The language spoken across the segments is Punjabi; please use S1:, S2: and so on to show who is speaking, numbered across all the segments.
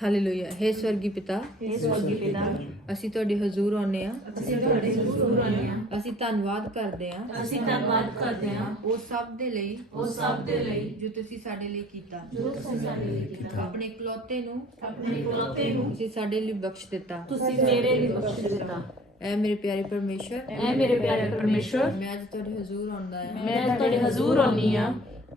S1: ਹਾਲੇਲੂਇਆ हे ਸਵਰਗੀ ਪਿਤਾ
S2: हे ਸਵਰਗੀ ਪਿਤਾ
S1: ਅਸੀਂ ਤੁਹਾਡੇ ਹਜ਼ੂਰ ਆਉਨੇ ਆ
S2: ਅਸੀਂ ਤੁਹਾਡੇ ਹਜ਼ੂਰ ਆਉਨੇ ਆ
S1: ਅਸੀਂ ਧੰਨਵਾਦ ਕਰਦੇ ਆ
S2: ਅਸੀਂ ਧੰਨਵਾਦ ਕਰਦੇ ਆ
S1: ਉਹ ਸਭ ਦੇ ਲਈ
S2: ਉਹ ਸਭ ਦੇ ਲਈ
S1: ਜੋ ਤੁਸੀਂ ਸਾਡੇ ਲਈ ਕੀਤਾ ਆਪਣੇ ਇਕਲੌਤੇ ਨੂੰ
S2: ਆਪਣੇ ਇਕਲੌਤੇ ਨੂੰ
S1: ਤੁਸੀਂ ਸਾਡੇ ਲਈ ਬਖਸ਼ ਦਿੱਤਾ
S2: ਤੁਸੀਂ ਮੇਰੇ ਲਈ ਬਖਸ਼ ਦਿੱਤਾ
S1: ਐ ਮੇਰੇ ਪਿਆਰੇ ਪਰਮੇਸ਼ਰ
S2: ਐ ਮੇਰੇ ਪਿਆਰੇ ਪਰਮੇਸ਼ਰ
S1: ਮੈਂ ਅੱਜ ਤੁਹਾਡੇ ਹਜ਼ੂਰ ਆਉਂਦਾ ਆ
S2: ਮੈਂ ਤੁਹਾਡੇ ਹਜ਼ੂਰ ਆਉਣੀ ਆ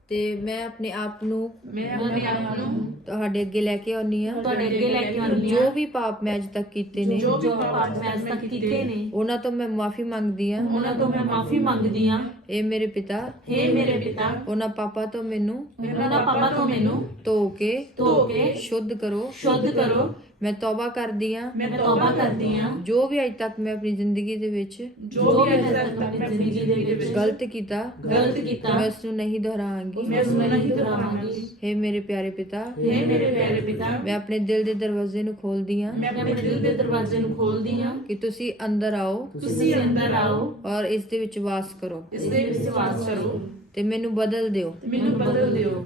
S1: ਤੇ ਮੈਂ ਆਪਣੇ ਆਪ ਨੂੰ
S2: ਮੈਂ ਆਪਣੇ ਆਪ ਨੂੰ
S1: ਤੁਹਾਡੇ ਅੱਗੇ ਲੈ ਕੇ ਆਉਣੀ ਆ
S2: ਤੁਹਾਡੇ ਅੱਗੇ ਲੈ ਕੇ ਆਉਣੀ
S1: ਜੋ ਵੀ ਪਾਪ ਮੈਂ ਅੱਜ ਤੱਕ ਕੀਤੇ ਨੇ।
S2: ਜੋ ਜੋ ਪਾਪ ਮੈਂ ਅੱਜ ਤੱਕ ਕੀਤੇ ਨੇ।
S1: ਉਹਨਾਂ ਤੋਂ ਮੈਂ ਮਾਫੀ ਮੰਗਦੀ ਆ
S2: ਉਹਨਾਂ ਤੋਂ ਮੈਂ ਮਾਫੀ ਮੰਗਦੀ ਹਾਂ।
S1: ਇਹ ਮੇਰੇ ਪਿਤਾ।
S2: हे ਮੇਰੇ ਪਿਤਾ।
S1: ਉਹਨਾਂ ਪਾਪਾਂ ਤੋਂ ਮੈਨੂੰ
S2: ਉਹਨਾਂ ਪਾਪਾ ਤੋਂ ਮੈਨੂੰ
S1: ਧੋ ਕੇ
S2: ਧੋ ਕੇ
S1: ਸ਼ੁੱਧ ਕਰੋ।
S2: ਸ਼ੁੱਧ ਕਰੋ।
S1: ਮੈਂ ਤੌਬਾ ਕਰਦੀ ਆ
S2: ਮੈਂ ਤੌਬਾ ਕਰਦੀ ਹਾਂ।
S1: ਜੋ ਵੀ ਅੱਜ ਤੱਕ ਮੈਂ ਆਪਣੀ ਜ਼ਿੰਦਗੀ ਦੇ ਵਿੱਚ
S2: ਜੋ ਵੀ ਅੱਜ ਤੱਕ ਆਪਣੀ ਜ਼ਿੰਦਗੀ ਦੇ ਵਿੱਚ
S1: ਗਲਤ ਕੀਤਾ
S2: ਗਲਤ ਕੀਤਾ
S1: ਮੈਂ ਉਸ ਨੂੰ ਨਹੀਂ ਦੁਹਰਾਵਾਂਗੀ।
S2: ਮੈਂ ਉਸ ਨੂੰ ਨਹੀਂ ਦੁਹਰਾਵਾਂਗੀ
S1: हे ਮੇਰੇ ਪਿਆਰੇ ਪਿਤਾ।
S2: हे ਮੇਰੇ ਪਿਆਰੇ ਪਿਤਾ।
S1: ਮੈਂ ਆਪਣੇ ਦਿਲ ਦੇ ਦਰਵਾਜ਼ੇ ਨੂੰ ਖੋਲਦੀ ਆ
S2: ਮੈਂ ਆਪਣੇ ਦਿਲ ਦੇ ਦਰਵਾਜ਼ੇ ਨੂੰ ਖੋਲਦੀ ਹਾਂ।
S1: ਕਿ ਤੁਸੀਂ ਅੰਦਰ ਆਓ।
S2: ਤੁਸੀਂ ਅੰਦਰ ਆਓ।
S1: ਔਰ ਇਸ ਦੇ ਵਿੱਚ ਵਾਸ ਕਰੋ।
S2: ਇਸ ਦੇ ਵਿਸ਼ਵਾਸ ਕਰੋ।
S1: ਤੇ ਮੈਨੂੰ ਬਦਲ ਦਿਓ।
S2: ਮੈਨੂੰ ਬਦਲ ਦਿਓ।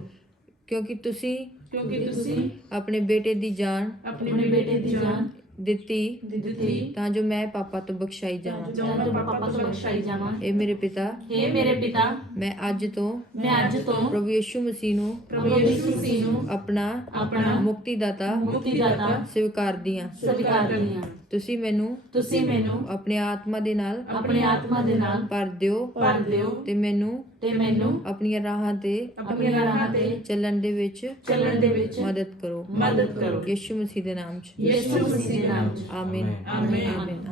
S1: ਕਿਉਂਕਿ ਤੁਸੀਂ
S2: ਕਿਉਂਕਿ ਤੁਸੀਂ
S1: ਆਪਣੇ ਬੇਟੇ ਦੀ ਜਾਨ
S2: ਆਪਣੇ ਬੇਟੇ ਦੀ ਜਾਨ
S1: ਦਿੱਤੀ।
S2: ਦਿੱਤੀ।
S1: ਤਾਂ ਜੋ ਮੈਂ ਪਾਪਾ ਤੋਂ ਬਖਸ਼ਾਈ ਜਾਵਾਂ।
S2: ਜੋ ਮੈਂ ਪਾਪਾ ਤੋਂ ਬਖਸ਼ਾਈ ਜਾਵਾਂ।
S1: ਇਹ ਮੇਰੇ ਪਿਤਾ।
S2: हे ਮੇਰੇ ਪਿਤਾ।
S1: ਮੈਂ ਅੱਜ ਤੋਂ
S2: ਮੈਂ ਅੱਜ ਤੋਂ
S1: ਪ੍ਰਭੂ ਯਿਸੂ ਮਸੀਹ ਨੂੰ
S2: ਪ੍ਰਭੂ ਯਿਸੂ ਮਸੀਹ ਨੂੰ
S1: ਆਪਣਾ
S2: ਆਪਣਾ
S1: ਮੁਕਤੀਦਾਤਾ
S2: ਮੁਕਤੀਦਾਤਾ
S1: ਸਵੀਕਾਰਦੀ ਹਾਂ।
S2: ਸਵੀਕਾਰਦੀ ਹਾਂ।
S1: ਤੁਸੀਂ ਮੈਨੂੰ
S2: ਤੁਸੀਂ ਮੈਨੂੰ
S1: ਆਪਣੇ ਆਤਮਾ ਦੇ ਨਾਲ
S2: ਆਪਣੀ ਆਤਮਾ ਦੇ ਨਾਲ
S1: ਭਰ ਦਿਓ
S2: ਭਰ ਦਿਓ
S1: ਤੇ ਮੈਨੂੰ
S2: ਤੇ ਮੈਨੂੰ
S1: ਆਪਣੀਆਂ ਰਾਹਾਂ ਤੇ
S2: ਆਪਣੀਆਂ ਰਾਹਾਂ ਤੇ
S1: ਚੱਲਣ ਦੇ ਵਿੱਚ
S2: ਚੱਲਣ ਦੇ ਵਿੱਚ
S1: ਮਦਦ ਕਰੋ।
S2: ਮਦਦ ਕਰੋ।
S1: ਯਿਸੂ ਮਸੀਹ ਦੇ ਨਾਮ 'ਚ।
S2: ਯਿਸੂ ਮਸੀਹ ਦੇ ਨਾਮ 'ਚ।
S1: ਆਮੀਨ
S2: ਆਮੀਨ।
S1: ਆਮੀਨ